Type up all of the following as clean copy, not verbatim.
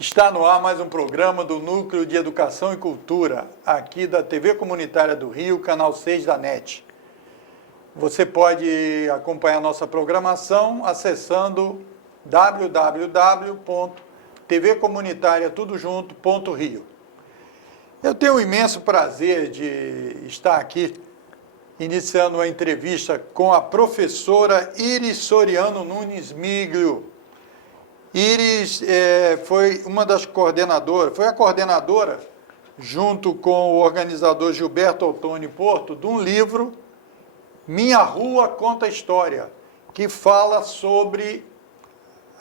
Está no ar mais um programa do Núcleo de Educação e Cultura, aqui da TV Comunitária do Rio, canal 6 da NET. Você pode acompanhar nossa programação acessando www.tvcomunitariatudojunto.rio. Eu tenho o imenso prazer de estar aqui iniciando uma entrevista com a professora Iris Soriano Nunes Miglio. Iris foi uma das coordenadoras, foi a coordenadora, junto com o organizador Gilberto Ottoni Porto, de um livro, Minha Rua Conta História, que fala sobre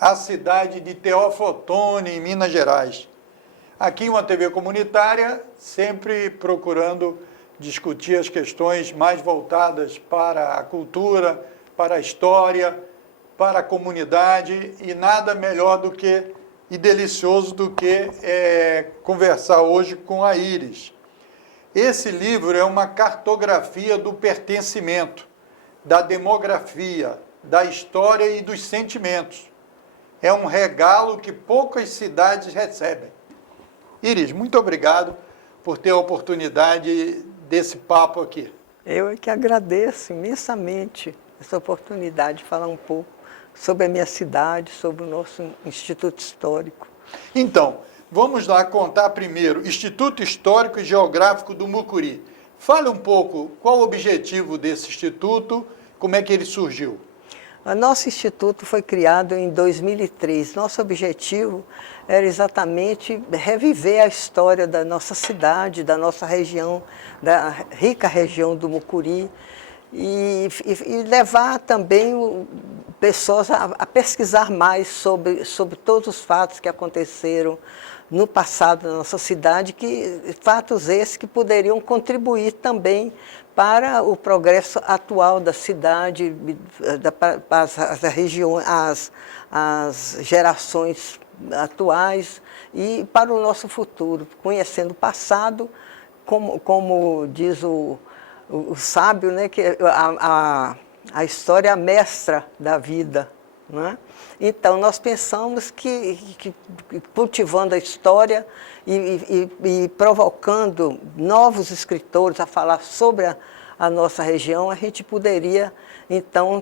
a cidade de Teófilo Otoni, em Minas Gerais. Aqui uma TV comunitária, sempre procurando discutir as questões mais voltadas para a cultura, para a história, para a comunidade, e nada melhor do que, e delicioso do que conversar hoje com a Iris. Esse livro é uma cartografia do pertencimento, da demografia, da história e dos sentimentos. É um regalo que poucas cidades recebem. Iris, muito obrigado por ter a oportunidade desse papo aqui. Eu é que agradeço imensamente essa oportunidade de falar um pouco sobre a minha cidade, sobre o nosso Instituto Histórico. Então, vamos lá contar primeiro, Instituto Histórico e Geográfico do Mucuri. Fale um pouco qual o objetivo desse instituto, como é que ele surgiu. O nosso instituto foi criado em 2003. Nosso objetivo era exatamente reviver a história da nossa cidade, da nossa região, da rica região do Mucuri, e levar também pessoas a pesquisar mais sobre todos os fatos que aconteceram no passado da nossa cidade, fatos esses que poderiam contribuir também para o progresso atual da cidade, as regiões, as gerações atuais e para o nosso futuro, conhecendo o passado, como diz o sábio, né, que a história é a mestra da vida, né? Então, nós pensamos que cultivando a história e provocando novos escritores a falar sobre a nossa região, a gente poderia, então,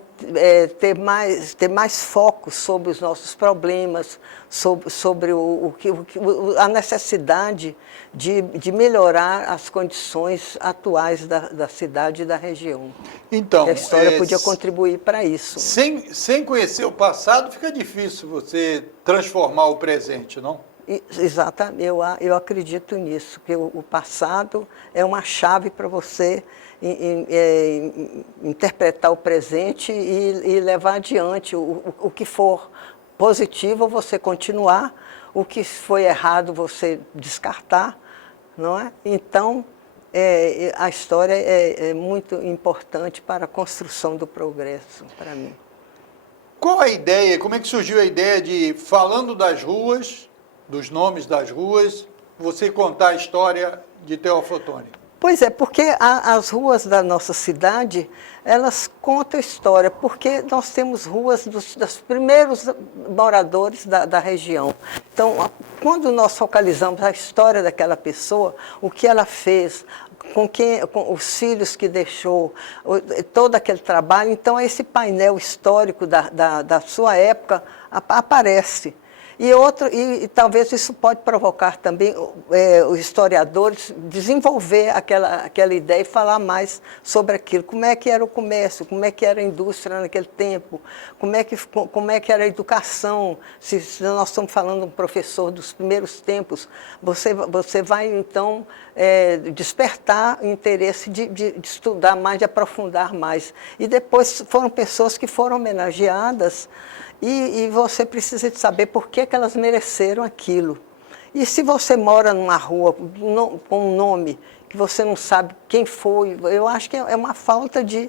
ter mais foco sobre os nossos problemas, sobre a necessidade de melhorar as condições atuais da cidade e da região. Então, a história podia contribuir para isso. Sem conhecer o passado, fica difícil você transformar o presente, não? Exatamente, eu acredito nisso, que o passado é uma chave para você interpretar o presente e levar adiante. O que for positivo, você continuar, o que foi errado, você descartar, não é? Então, a história é muito importante para a construção do progresso, para mim. Qual a ideia, como é que surgiu a ideia de, falando das ruas, dos nomes das ruas, você contar a história de Teófilo Otoni? Pois é, porque as ruas da nossa cidade, elas contam história, porque nós temos ruas dos primeiros moradores da região. Então, quando nós focalizamos a história daquela pessoa, o que ela fez, com os filhos que deixou, todo aquele trabalho, então esse painel histórico da sua época aparece. E talvez isso pode provocar também os historiadores desenvolver aquela ideia e falar mais sobre aquilo. Como é que era o comércio, como é que era a indústria naquele tempo, como é que era a educação. Se nós estamos falando de um professor dos primeiros tempos, você vai, então, despertar o interesse de estudar mais, de aprofundar mais. E depois foram pessoas que foram homenageadas, e você precisa de saber por que elas mereceram aquilo. E se você mora numa rua com um nome que você não sabe quem foi, eu acho que é uma falta de...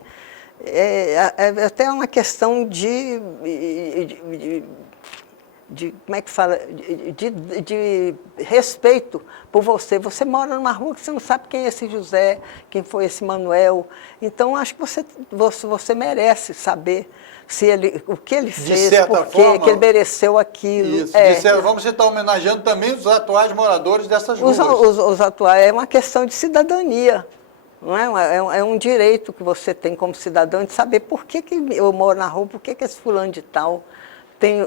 É até uma questão de como é que fala, de respeito por você. Você mora numa rua que você não sabe quem é esse José, quem foi esse Manuel. Então, acho que você merece saber o que ele fez, por quê, que ele mereceu aquilo. Isso, de certa forma, você está homenageando também os atuais moradores dessas ruas. Os atuais, é uma questão de cidadania. Não é? É um direito que você tem como cidadão de saber por que eu moro na rua, por que esse fulano de tal tem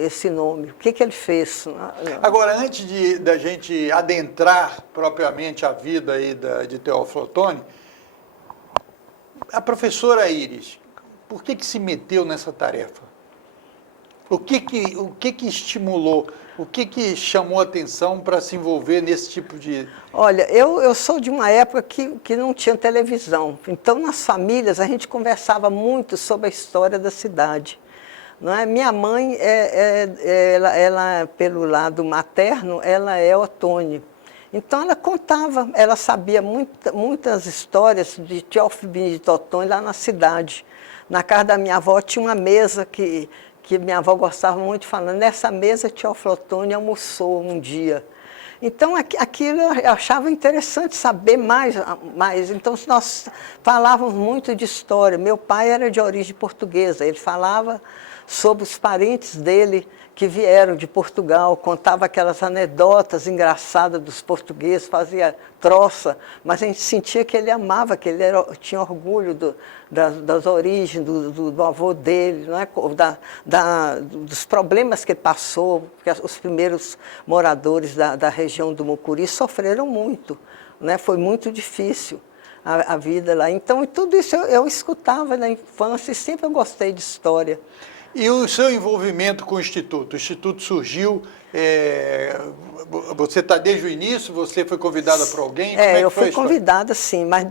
esse nome, o que ele fez. Agora, antes da gente adentrar propriamente a vida aí de Teófilo Otoni, a professora Iris, por que se meteu nessa tarefa? O que estimulou? O que chamou a atenção para se envolver nesse tipo de... Olha, eu sou de uma época que não tinha televisão. Então, nas famílias, a gente conversava muito sobre a história da cidade. Não é? Minha mãe, ela, pelo lado materno, ela é Otoni. Então, ela contava, ela sabia muitas histórias de Teófilo Benedito Otoni lá na cidade. Na casa da minha avó tinha uma mesa que minha avó gostava muito de falar, nessa mesa Teófilo Otoni almoçou um dia. Então, aquilo eu achava interessante saber mais. Então, nós falávamos muito de história. Meu pai era de origem portuguesa, ele falava sobre os parentes dele que vieram de Portugal, contava aquelas anedotas engraçadas dos portugueses, fazia troça, mas a gente sentia que ele amava, que ele tinha orgulho das origens, do avô dele, não é? Dos problemas que ele passou, porque os primeiros moradores da região do Mucuri sofreram muito, né? Foi muito difícil a vida lá. Então, tudo isso eu escutava na infância e sempre eu gostei de história. E o seu envolvimento com o Instituto? O Instituto surgiu, você está desde o início, você foi convidada por alguém? Como é que eu foi fui convidada, sim, mas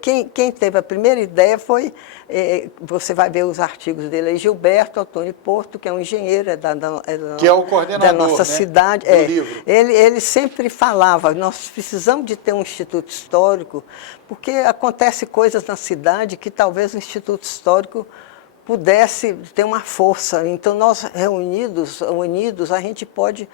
quem teve a primeira ideia foi, você vai ver os artigos dele aí, Gilberto Otoni Porto, que é um engenheiro, que é o coordenador, da nossa cidade. Do livro. Ele sempre falava, nós precisamos de ter um instituto histórico, porque acontece coisas na cidade que talvez o Instituto Histórico pudesse ter uma força. Então, nós unidos, a gente pode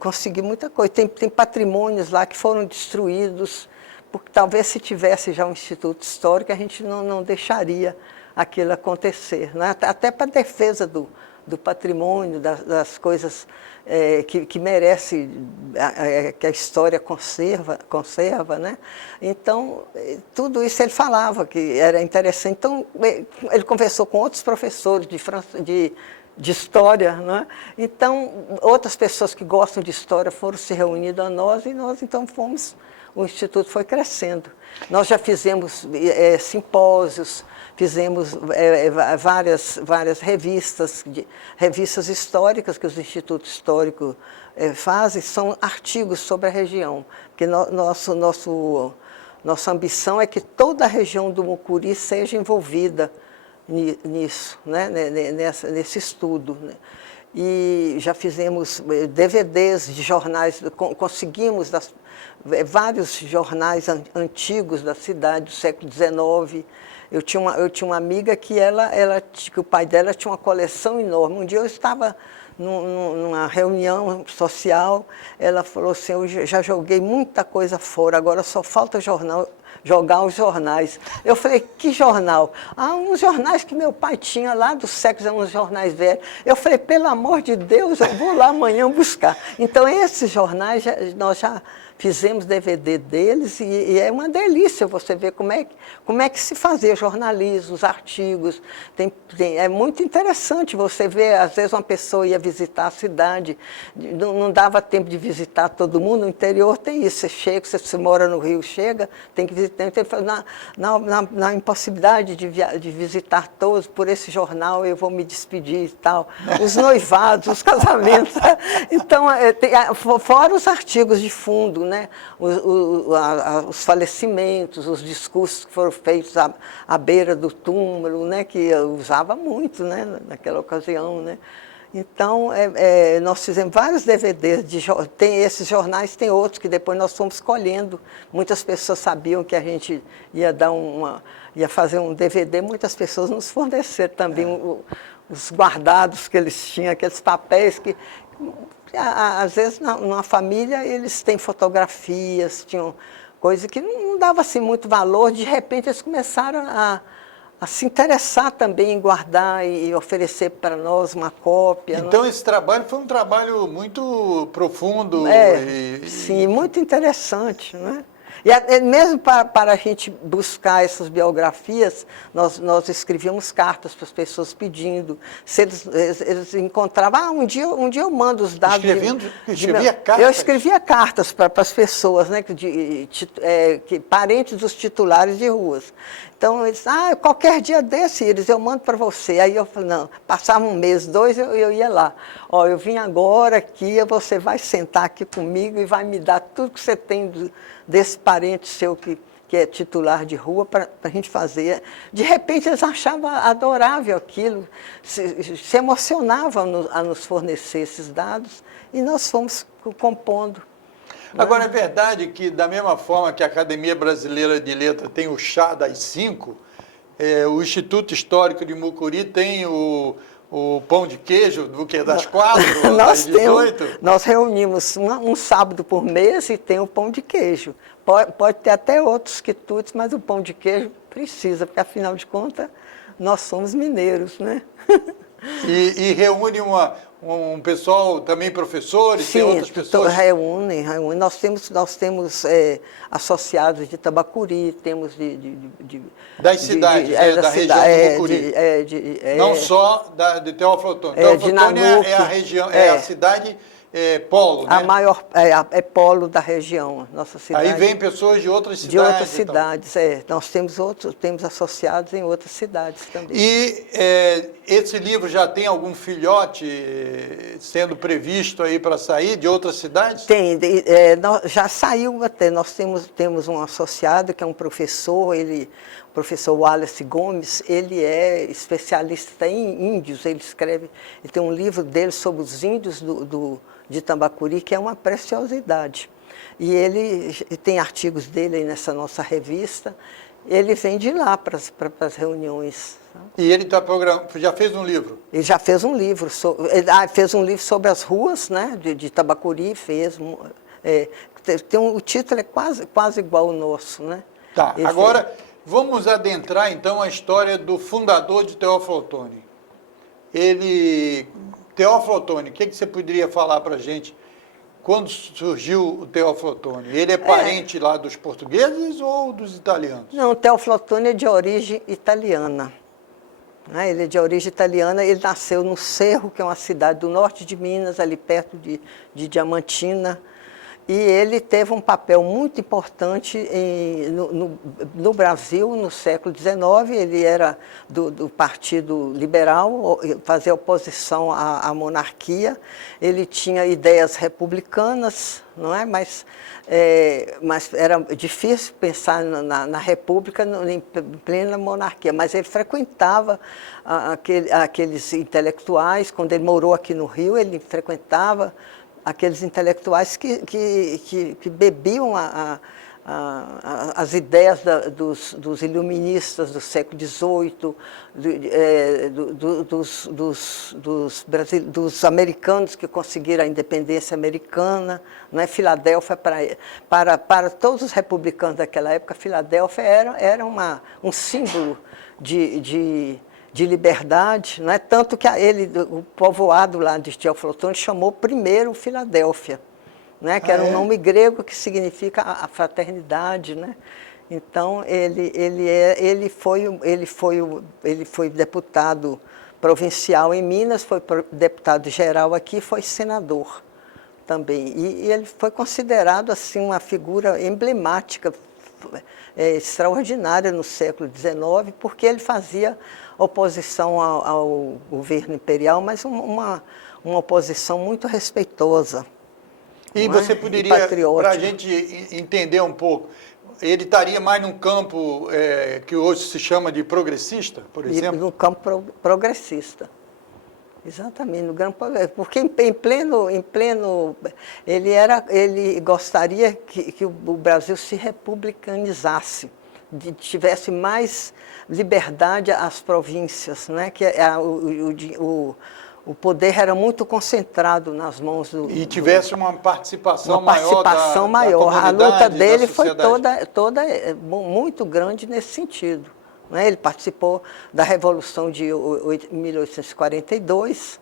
conseguir muita coisa. Tem patrimônios lá que foram destruídos, porque talvez se tivesse já um Instituto Histórico, a gente não deixaria aquilo acontecer, né? Até para a defesa do patrimônio, das coisas que merece, que a história conserva, né? Então, tudo isso ele falava que era interessante. Então, ele conversou com outros professores de história, né? Então, outras pessoas que gostam de história foram se reunindo a nós e nós, então, o Instituto foi crescendo. Nós já fizemos simpósios, fizemos várias revistas históricas que os institutos históricos fazem, são artigos sobre a região, porque nossa ambição é que toda a região do Mucuri seja envolvida nisso, né? Nesse estudo, né? E já fizemos DVDs de jornais, conseguimos vários jornais antigos da cidade do século XIX. Eu tinha uma amiga que o pai dela tinha uma coleção enorme. Um dia eu estava numa reunião social, ela falou assim, eu já joguei muita coisa fora, agora só falta jogar os jornais. Eu falei, que jornal? Uns jornais que meu pai tinha lá do século, uns jornais velhos. Eu falei, pelo amor de Deus, eu vou lá amanhã buscar. Então, esses jornais, nós já fizemos DVD deles e é uma delícia você ver como é que se fazia jornalismo, os artigos. É muito interessante você ver, às vezes uma pessoa ia visitar a cidade, não dava tempo de visitar todo mundo, no interior tem isso, você chega, você mora no Rio, tem que visitar, então, na impossibilidade de visitar todos, por esse jornal eu vou me despedir e tal. Os noivados, os casamentos. Então, fora os artigos de fundo, né? Os falecimentos, os discursos que foram feitos à beira do túmulo, né? Que eu usava muito, né? Naquela ocasião, né? Então, nós fizemos vários DVDs, tem esses jornais, tem outros que depois nós fomos escolhendo. Muitas pessoas sabiam que a gente ia fazer um DVD, muitas pessoas nos forneceram também os guardados que eles tinham, aqueles papéis que, às vezes, numa família, eles têm fotografias, tinham coisa que não dava assim, muito valor, de repente eles começaram a se interessar também em guardar e oferecer para nós uma cópia. Então, esse trabalho foi um trabalho muito profundo. Sim, muito interessante, né? E mesmo para a gente buscar essas biografias, nós escrevíamos cartas para as pessoas pedindo. Se eles encontravam, um dia eu mando os dados. Escrevia cartas? Eu escrevia cartas para as pessoas, né, parentes dos titulares de ruas. Então, eles, qualquer dia desse, eu mando para você. Aí eu falei, não, passava um mês, 2, eu ia lá. Ó, eu vim agora aqui, você vai sentar aqui comigo e vai me dar tudo que você tem desse parente seu que é titular de rua para a gente fazer. De repente, eles achavam adorável aquilo, se emocionavam a nos fornecer esses dados e nós fomos compondo. Agora, é verdade que, da mesma forma que a Academia Brasileira de Letras tem o chá das 5, o Instituto Histórico de Mucuri tem o pão de queijo das 4 às 18? Nós reunimos um sábado por mês e tem o pão de queijo. Pode ter até outros quitutes, mas o pão de queijo precisa, porque, afinal de contas, nós somos mineiros, né? E reúne um pessoal, também professores, Sim, tem outras pessoas? Reúne. Nós temos associados de Tambacuri, temos das cidades, da região do Mucuri. Não só de Teófilo Otoni. Teófilo Otoni é a região, é a cidade polo, né? A maior, polo da região, nossa cidade. Aí vem pessoas de outras cidades. De outras cidades, Nós temos associados em outras cidades também. E esse livro já tem algum filhote sendo previsto aí para sair de outras cidades? Tem, já saiu até. Nós temos um associado que é um professor, o professor Wallace Gomes, ele é especialista em índios, ele tem um livro dele sobre os índios de Tambacuri, que é uma preciosidade. E ele tem artigos dele aí nessa nossa revista, ele vem de lá para as reuniões. E ele já fez um livro? Ele já fez um livro, fez um livro sobre as ruas, né, de Tambacuri, o título é quase igual ao nosso, né? Tá, agora vamos adentrar então a história do fundador de Teófilo Otoni. Teófilo Otoni, o que você poderia falar para a gente quando surgiu o Teófilo Otoni? Ele é parente lá dos portugueses ou dos italianos? Não, o Teófilo Otoni é de origem italiana. Ele é de origem italiana, ele nasceu no Cerro, que é uma cidade do norte de Minas, ali perto de Diamantina. E ele teve um papel muito importante no Brasil, no século XIX. Ele era do Partido Liberal, fazia oposição à monarquia. Ele tinha ideias republicanas, não é? Mas era difícil pensar na República em plena monarquia. Mas ele frequentava aqueles intelectuais. Quando ele morou aqui no Rio, ele frequentava aqueles intelectuais que bebiam as ideias dos iluministas do século XVIII, dos americanos que conseguiram a independência americana, não é? Filadélfia, para todos os republicanos daquela época, Filadélfia era um símbolo de liberdade, não é? Tanto que o povoado lá de Teófilo Otoni chamou primeiro Filadélfia, né? Que era um nome grego que significa a fraternidade, né? Então ele foi deputado provincial em Minas, foi deputado geral aqui, foi senador também. E ele foi considerado assim uma figura emblemática, extraordinária no século XIX, porque ele fazia oposição ao governo imperial, mas uma oposição muito respeitosa. E você poderia, para a gente entender um pouco, ele estaria mais num campo que hoje se chama de progressista, por exemplo? No campo progressista. Exatamente, no campo progressista. Porque em pleno ele gostaria que o Brasil se republicanizasse. tivesse mais liberdade às províncias, né? Que o poder era muito concentrado nas mãos do... E tivesse uma participação uma maior participação da maior. A comunidade, luta dele da foi sociedade. toda muito grande nesse sentido, né? Ele participou da Revolução de 1842,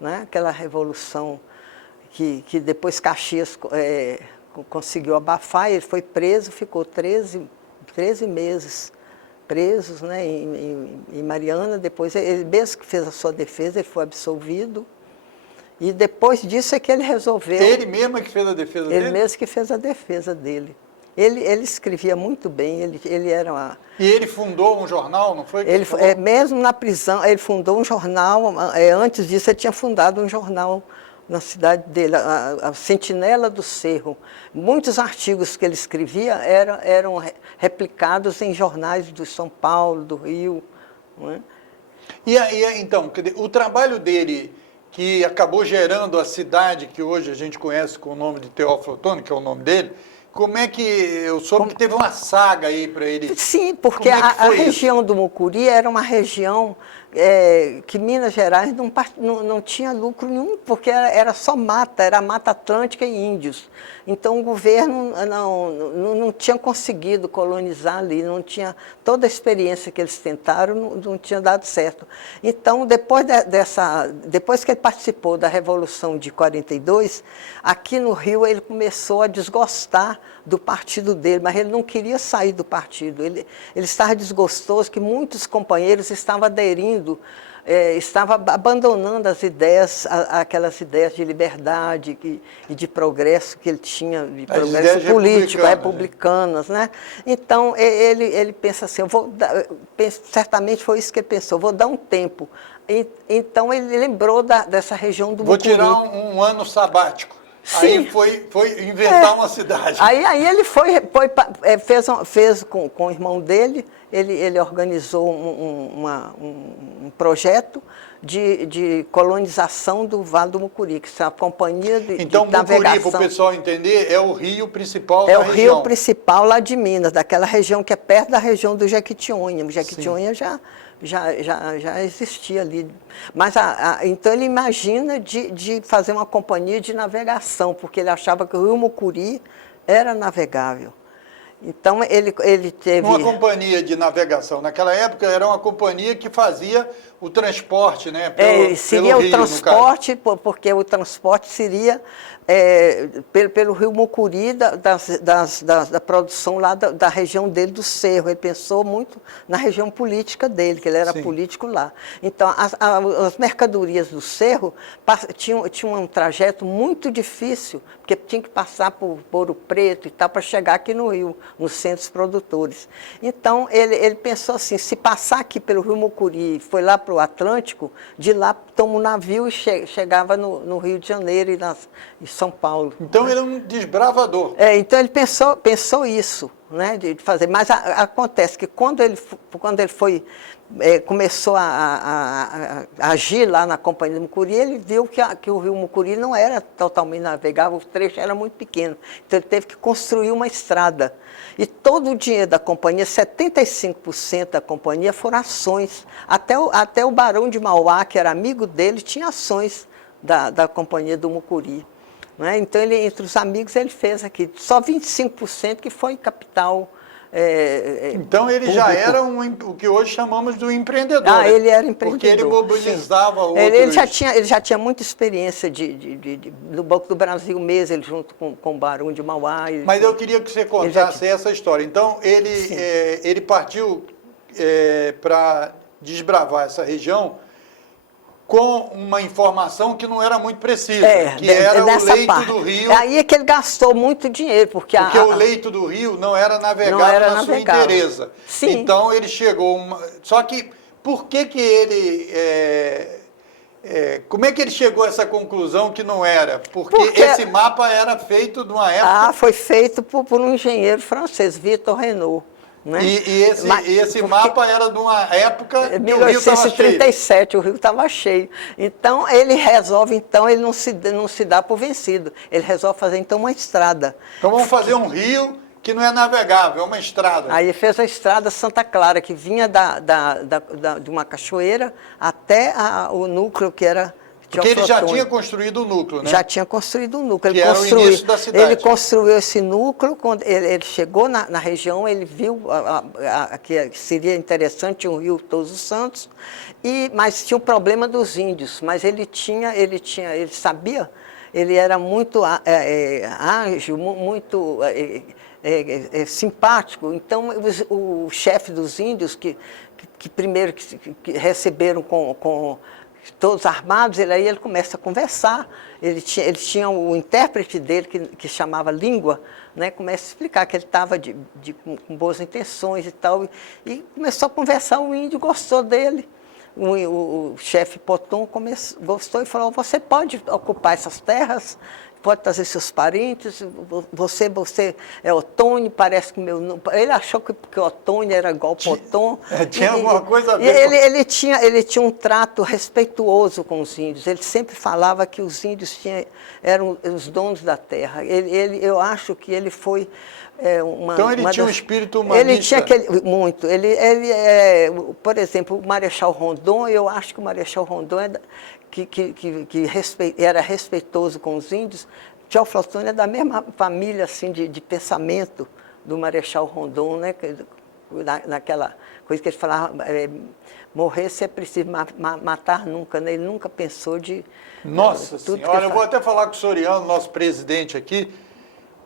né? Aquela revolução que depois Caxias conseguiu abafar. Ele foi preso, ficou 13 meses presos, né, em Mariana. Depois, ele mesmo que fez a sua defesa, ele foi absolvido. E depois disso é que ele resolveu... Ele mesmo é que fez a defesa dele? Ele mesmo que fez a defesa dele. Ele escrevia muito bem, ele era uma... E ele fundou um jornal, não foi? Mesmo na prisão, ele fundou um jornal. Antes disso, ele tinha fundado um jornal na cidade dele, a Sentinela do Cerro. Muitos artigos que ele escrevia eram replicados em jornais do São Paulo, do Rio. Não é? Então, o trabalho dele, que acabou gerando a cidade que hoje a gente conhece com o nome de Teófilo Otoni, que é o nome dele, como é que eu soube que teve uma saga aí para ele? Sim, porque a região do Mucuri era uma região que Minas Gerais não tinha lucro nenhum, porque era só mata, era Mata Atlântica e índios. Então o governo não tinha conseguido colonizar ali, não tinha, toda a experiência que eles tentaram não tinha dado certo. Então depois que ele participou da Revolução de 42, aqui no Rio ele começou a desgostar do partido dele, mas ele não queria sair do partido. Ele estava desgostoso que muitos companheiros estavam aderindo, estavam abandonando as ideias, aquelas ideias de liberdade e de progresso que ele tinha, de progresso político, republicanas, né? Então, ele pensa assim, certamente foi isso que ele pensou, vou dar um tempo. Então, ele lembrou dessa região do Mucuri. Vou tirar um ano sabático. Sim. Aí foi inventar uma cidade. Aí ele fez com o irmão dele, ele organizou um projeto de colonização do Vale do Mucuri, que é a companhia de navegação. Então, Mucuri, para o pessoal entender, é o rio principal da região. É o rio principal lá de Minas, daquela região que é perto da região do Jequitinhonha. O Jequitinhonha já existia ali. Mas então ele imagina de fazer uma companhia de navegação, porque ele achava que o rio Mucuri era navegável. Então ele teve... Uma companhia de navegação. Naquela época era uma companhia que fazia o transporte, né? Seria o transporte, porque o transporte seria pelo rio Mucuri, da produção lá da região dele, do Cerro. Ele pensou muito na região política dele, que ele era político lá. Então, as mercadorias do Cerro tinham um trajeto muito difícil, porque tinha que passar por Ouro Preto e tal, para chegar aqui no Rio, nos centros produtores. Então, ele pensou assim, se passar aqui pelo rio Mucuri, foi lá para o Atlântico, de lá toma um navio e chegava no Rio de Janeiro e em São Paulo. Então, ele é um desbravador. Então, ele pensou isso, né, de fazer. Mas acontece que quando ele começou a agir lá na Companhia do Mucuri, ele viu que o rio Mucuri não era totalmente navegável, o trecho era muito pequeno. Então, ele teve que construir uma estrada. E todo o dinheiro da companhia, 75% da companhia, foram ações. Até o Barão de Mauá, que era amigo dele, tinha ações da Companhia do Mucuri. Né? Então, entre os amigos, ele fez aqui só 25% que foi capital. Então ele público. Já era o que hoje chamamos de empreendedor. Ele era empreendedor. Porque ele mobilizava outros... Ele já tinha muita experiência do Banco do Brasil mesmo, ele junto com o Barão de Mauá. Mas eu queria que você contasse essa história. Então ele partiu para desbravar essa região com uma informação que não era muito precisa, que era o leito do rio. Aí é que ele gastou muito dinheiro, porque o leito do rio não era navegável na sua inteireza. Sim. Então ele chegou... Só que, por que ele... como é que ele chegou a essa conclusão que não era? Porque esse mapa era feito numa época... foi feito por um engenheiro francês, Victor Renaud. Né? E esse mapa era de uma época que 1837, o rio estava cheio. Então, ele resolve, ele não se dá por vencido. Ele resolve fazer, então, uma estrada. Então, vamos fazer um rio que não é navegável, é uma estrada. Aí ele fez a estrada Santa Clara, que vinha de uma cachoeira até o núcleo que era Porque ele já Teoflotone. tinha construído o núcleo, né? Já tinha construído um núcleo. Que era o início da cidade. Ele construiu esse núcleo, quando ele chegou na região, ele viu que seria interessante um rio Todos os Santos, mas tinha o problema dos índios, mas ele sabia, ele era muito ágil, muito simpático. Então, o chefe dos índios, que primeiro que receberam com todos armados, ele começa a conversar, ele tinha o intérprete dele, que chamava língua, né, começa a explicar que ele estava com boas intenções e tal, e começou a conversar, o índio gostou dele. O chefe Poton gostou e falou: você pode ocupar essas terras, pode trazer seus parentes, você é Otônio, parece que meu nome... Ele achou que Otônio era igual Poton. Tinha alguma coisa a ver ele tinha um trato respeituoso com os índios, ele sempre falava que os índios eram os donos da terra. Eu acho que ele foi... Então ele tinha um espírito humanista. Ele tinha muito. Por exemplo, o Marechal Rondon, eu acho que o Marechal Rondon era respeitoso com os índios. Teoflotone é da mesma família assim, de pensamento do Marechal Rondon, né? Naquela coisa que ele falava, morrer se é preciso, matar nunca, né? Ele nunca pensou de... Nossa Senhora, eu vou até falar com o Soriano, nosso presidente aqui,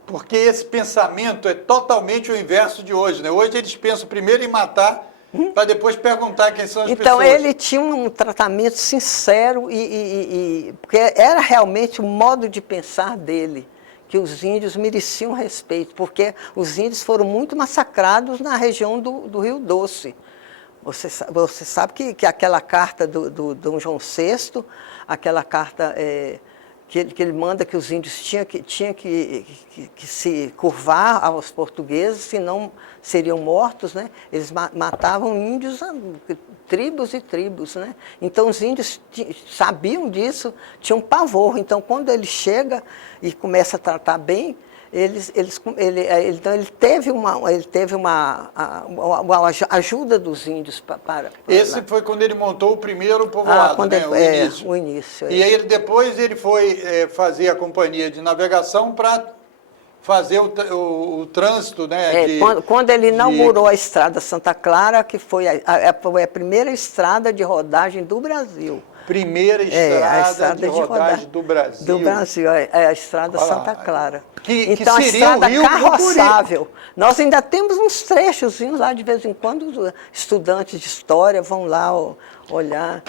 porque esse pensamento é totalmente o inverso de hoje, né? Hoje eles pensam primeiro em matar, para depois perguntar quem são as pessoas. Então, ele tinha um tratamento sincero, porque era realmente o modo de pensar dele, que os índios mereciam respeito, porque os índios foram muito massacrados na região do Rio Doce. Você sabe que aquela carta do Dom João VI, aquela carta... que ele manda que os índios tinham que se curvar aos portugueses, senão seriam mortos, né? Eles matavam índios, tribos e tribos, né? Então os índios sabiam disso, tinham pavor. Então quando ele chega e começa a tratar bem, então ele teve uma ajuda dos índios para Esse foi quando ele montou o primeiro povoado, né? O início. E aí depois ele foi fazer a companhia de navegação para fazer o trânsito, né? Quando ele inaugurou a estrada Santa Clara, que foi a primeira estrada de rodagem do Brasil. Primeira estrada de rodagem do Brasil. Do Brasil, a estrada Santa Clara. Então, a estrada carroçável. Nós ainda temos uns trechozinhos lá, de vez em quando, os estudantes de história vão lá olhar.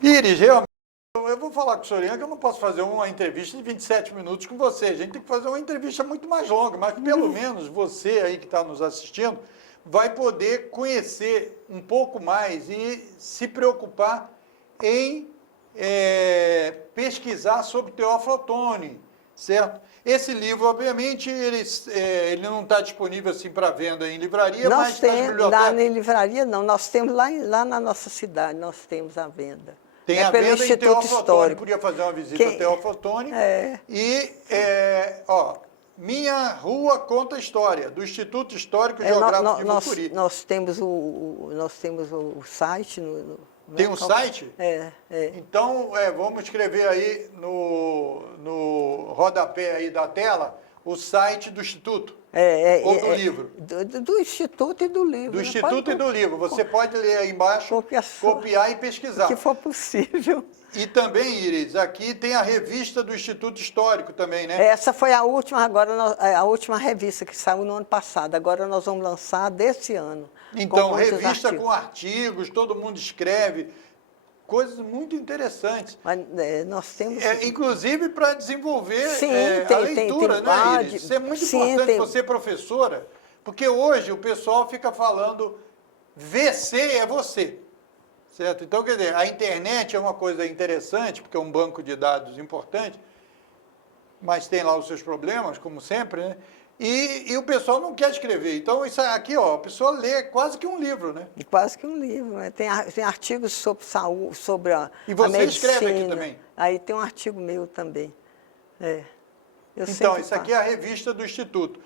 Iris, realmente, eu vou falar com o Soriano que eu não posso fazer uma entrevista de 27 minutos com você. A gente tem que fazer uma entrevista muito mais longa, mas pelo menos você aí que está nos assistindo vai poder conhecer um pouco mais e se preocupar em pesquisar sobre Teoflotone, certo? Esse livro, obviamente, ele não está disponível assim para venda em livraria, mas nas bibliotecas. Lá em livraria não, nós temos lá na nossa cidade, nós temos a venda. Tem a pelo venda em Instituto Teoflotone, Histórico. podia fazer uma visita a Teoflotone. Minha Rua Conta História, do Instituto Histórico e Geográfico de Mucuri. Nós temos o site. Tem um site? Então, vamos escrever aí no rodapé aí da tela o site do Instituto. Ou do livro. Do Instituto e do livro. Do Instituto e do livro. Você pode ler aí embaixo, copiar e pesquisar. O que for possível. E também, Iris, aqui tem a revista do Instituto Histórico também, né? Essa foi a última, a última revista que saiu no ano passado. Agora nós vamos lançar desse ano. Então, revista com artigos, todo mundo escreve, coisas muito interessantes. Mas, nós temos... inclusive para desenvolver a leitura, né, Iris? Isso é muito importante, você professora, porque hoje o pessoal fica falando VC é você. Certo? Então, quer dizer, a internet é uma coisa interessante, porque é um banco de dados importante, mas tem lá os seus problemas, como sempre, né? E o pessoal não quer escrever. Então, isso aqui, ó, a pessoa lê quase que um livro, né? Quase que um livro. Né? Tem artigos sobre saúde, sobre a medicina. E você escreve aqui também? Aí tem um artigo meu também. Então, isso aqui é a revista do Instituto.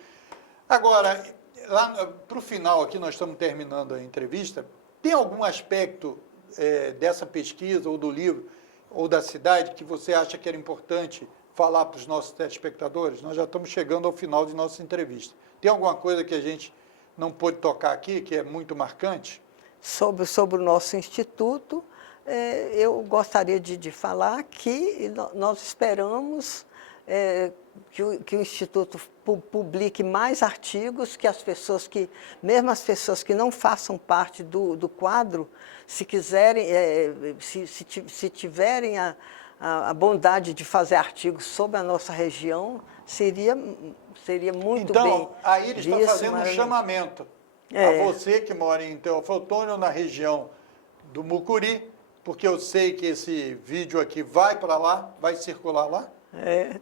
Agora, lá para o final aqui, nós estamos terminando a entrevista, tem algum aspecto dessa pesquisa, ou do livro, ou da cidade, que você acha que era importante falar para os nossos telespectadores? Nós já estamos chegando ao final de nossa entrevista. Tem alguma coisa que a gente não pôde tocar aqui, que é muito marcante? Sobre o nosso instituto, eu gostaria de falar que nós esperamos que o Instituto publique mais artigos, que as pessoas mesmo as pessoas que não façam parte do quadro, se quiserem, se tiverem a bondade de fazer artigos sobre a nossa região, seria muito bem. Então, a Iris está fazendo um chamamento a você que mora em Teoflotone, na região do Mucuri, porque eu sei que esse vídeo aqui vai para lá, vai circular lá.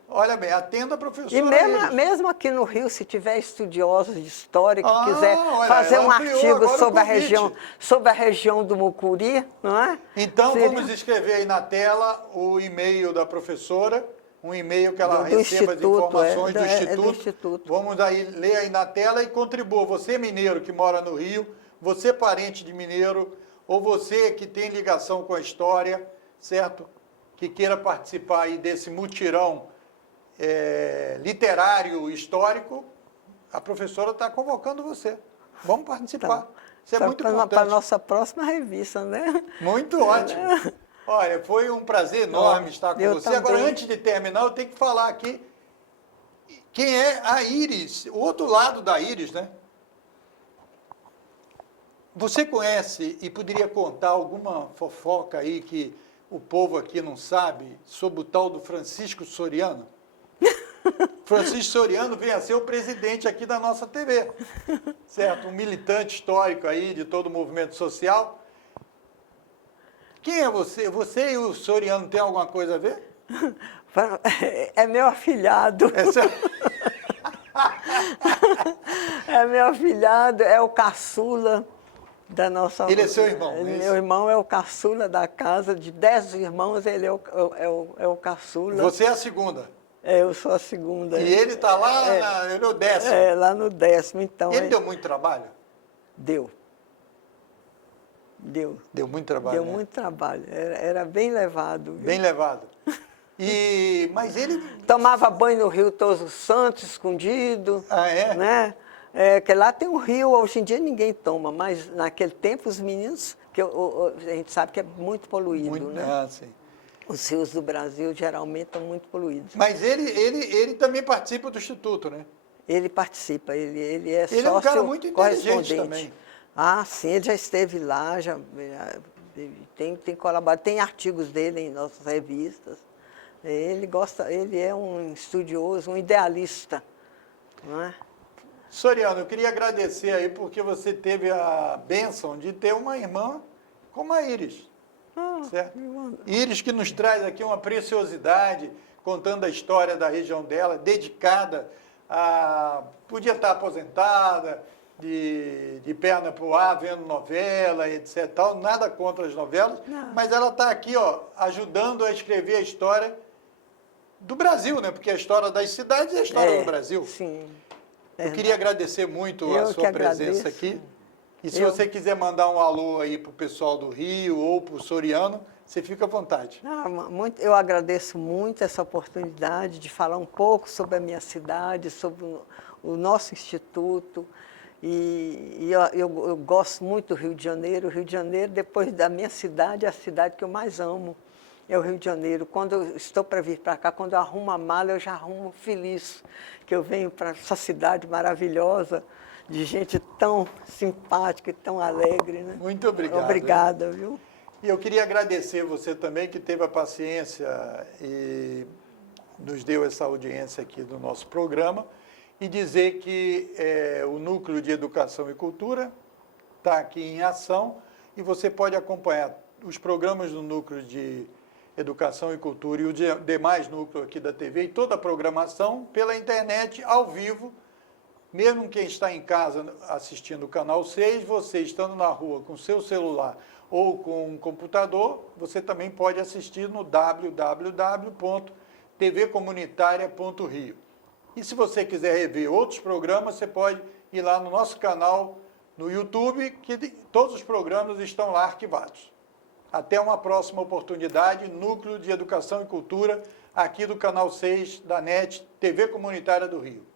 Olha bem, atenda a professora. E mesmo aqui no Rio, se tiver estudiosos de história que quiser fazer um artigo sobre a região do Mucuri, não é? Então, vamos escrever aí na tela o e-mail da professora, um e-mail que ela receba as informações do Instituto. Vamos aí ler aí na tela e contribua. Você, mineiro, que mora no Rio, você, parente de mineiro, ou você que tem ligação com a história, certo? Que queira participar aí desse mutirão literário histórico, a professora está convocando você. Vamos participar. Então, isso é muito importante. Para a nossa próxima revista, né? Muito ótimo. Olha, foi um prazer enorme estar com você. Também. Agora, antes de terminar, eu tenho que falar aqui quem é a Iris, o outro lado da Iris, né? Você conhece e poderia contar alguma fofoca aí que o povo aqui não sabe sobre o tal do Francisco Soriano? Francisco Soriano vem a ser o presidente aqui da nossa TV, certo? Um militante histórico aí de todo o movimento social. Quem é você? Você e o Soriano têm alguma coisa a ver? É meu afilhado. É meu afilhado, é o caçula da nossa... Ele é seu irmão, não é isso? Meu irmão é o caçula da casa, de 10 irmãos, ele é o caçula. Você é a segunda? Eu sou a segunda. E ele está lá, ele é o 10º? Lá no 10º, então. Ele deu muito trabalho? Deu. Deu muito trabalho, Deu muito trabalho, era bem levado. Viu? Bem levado. Mas ele... Tomava banho no Rio Todos os Santos, escondido. Ah, é? Né? Que lá tem um rio, hoje em dia ninguém toma, mas naquele tempo os meninos, que a gente sabe que é muito poluído, muito, né? Ah, sim. Os rios do Brasil geralmente estão muito poluídos. Mas ele também participa do Instituto, né? Ele participa, ele é sócio correspondente. Ele é um cara muito inteligente também. Ah, sim, ele já esteve lá, já tem colaborado, tem artigos dele em nossas revistas. Ele é um estudioso, um idealista, não é? Soriano, eu queria agradecer aí porque você teve a bênção de ter uma irmã como a Iris. Certo? Iris que nos traz aqui uma preciosidade, contando a história da região dela, dedicada a... Podia estar aposentada, de perna para o ar, vendo novela, etc. Tal, nada contra as novelas, mas ela está aqui, ó, ajudando a escrever a história do Brasil, né? Porque a história das cidades é a história do Brasil. Sim. Eu queria agradecer muito a sua presença aqui. E se você quiser mandar um alô aí para o pessoal do Rio ou para o Soriano, você fica à vontade. Eu agradeço muito essa oportunidade de falar um pouco sobre a minha cidade, sobre o nosso instituto. E eu gosto muito do Rio de Janeiro. O Rio de Janeiro, depois da minha cidade, é a cidade que eu mais amo. É o Rio de Janeiro. Quando eu estou para vir para cá, quando eu arrumo a mala, eu já arrumo feliz, que eu venho para essa cidade maravilhosa, de gente tão simpática e tão alegre. Né? Muito obrigado. Obrigada, viu? E eu queria agradecer você também, que teve a paciência e nos deu essa audiência aqui do nosso programa, e dizer que o Núcleo de Educação e Cultura está aqui em ação e você pode acompanhar os programas do Núcleo de Educação e Cultura e os demais núcleos aqui da TV e toda a programação pela internet, ao vivo. Mesmo quem está em casa assistindo o Canal 6, você estando na rua com seu celular ou com um computador, você também pode assistir no www.tvcomunitaria.rio. E se você quiser rever outros programas, você pode ir lá no nosso canal no YouTube, que todos os programas estão lá arquivados. Até uma próxima oportunidade, Núcleo de Educação e Cultura, aqui do canal 6 da NET, TV Comunitária do Rio.